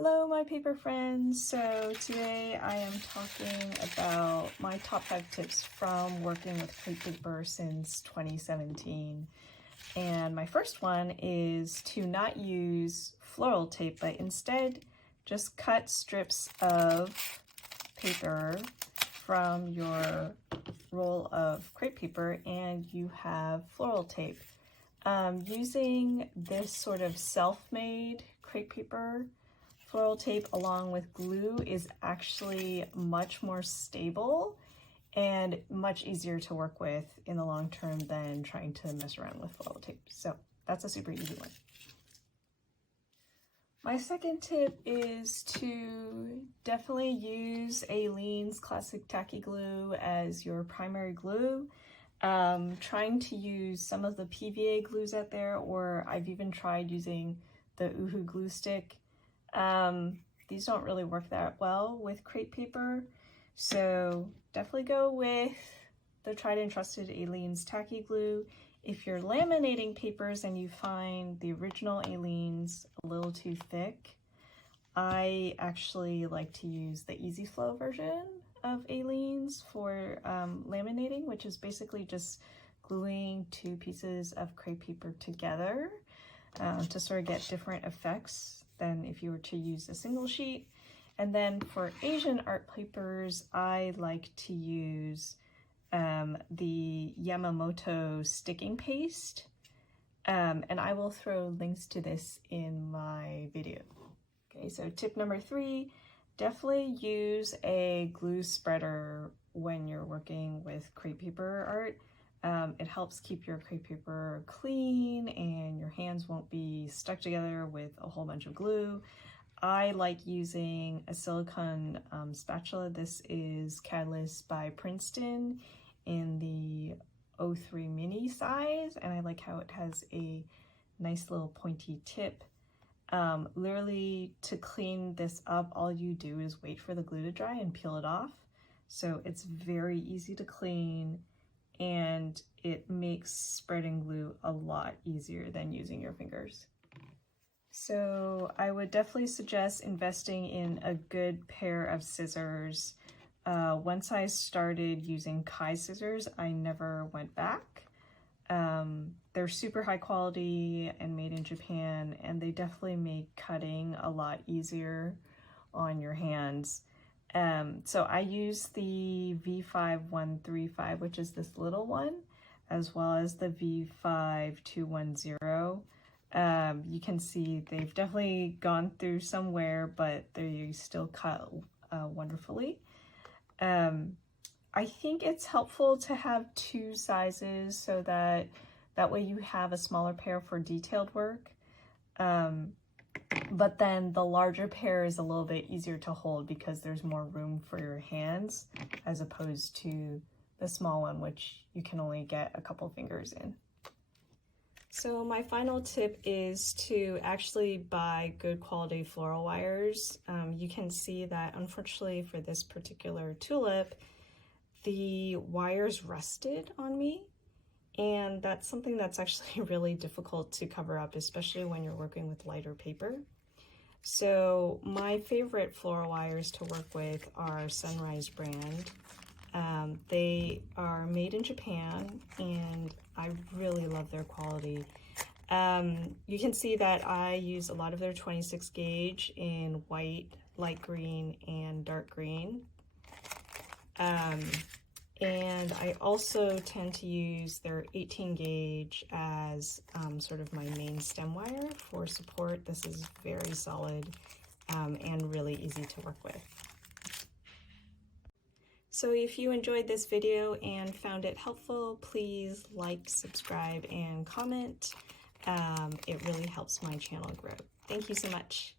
Hello my paper friends. So today I am talking about my top 5 tips from working with crepe paper since 2017. And my first one is to not use floral tape, but instead just cut strips of paper from your roll of crepe paper and you have floral tape. Using this sort of self-made crepe paper floral tape along with glue is actually much more stable and much easier to work with in the long term than trying to mess around with floral tape. So that's a super easy one. My second tip is to definitely use Aleene's classic Tacky Glue as your primary glue. Trying to use some of the PVA glues out there, or I've even tried using the Oohoo glue stick. These don't really work that well with crepe paper, so definitely go with the tried and trusted Aleene's Tacky Glue. If you're laminating papers and you find the original Aleene's a little too thick, I actually like to use the Easy Flow version of Aleene's for laminating, which is basically just gluing 2 pieces of crepe paper together to sort of get different effects than if you were to use a single sheet. And then for Asian art papers, I like to use the Yamamoto sticking paste, and I will throw links to this in my video. Okay, so tip number 3, definitely use a glue spreader when you're working with crepe paper art. It helps keep your crepe paper clean and your hands won't be stuck together with a whole bunch of glue. I like using a silicone spatula. This is Catalyst by Princeton in the 03 mini size, and I like how it has a nice little pointy tip. Literally, to clean this up, all you do is wait for the glue to dry and peel it off. So it's very easy to clean, and it makes spreading glue a lot easier than using your fingers. So I would definitely suggest investing in a good pair of scissors. Once I started using Kai scissors, I never went back. They're super high quality and made in Japan, and they definitely make cutting a lot easier on your hands. So I use the V5135, which is this little one, as well as the V5210. You can see they've definitely gone through some wear, but they still cut wonderfully. I think it's helpful to have 2 sizes so that way you have a smaller pair for detailed work. But then the larger pair is a little bit easier to hold because there's more room for your hands as opposed to the small one, which you can only get a couple fingers in. So my final tip is to actually buy good quality floral wires. You can see that unfortunately for this particular tulip, the wires rusted on me. And that's something that's actually really difficult to cover up, especially when you're working with lighter paper. So my favorite floral wires to work with are Sunrise brand. They are made in Japan and I really love their quality. You can see that I use a lot of their 26 gauge in white, light green, and dark green. And I also tend to use their 18 gauge as sort of my main stem wire for support. This is very solid and really easy to work with. So if you enjoyed this video and found it helpful, please like, subscribe, and comment. It really helps my channel grow. Thank you so much.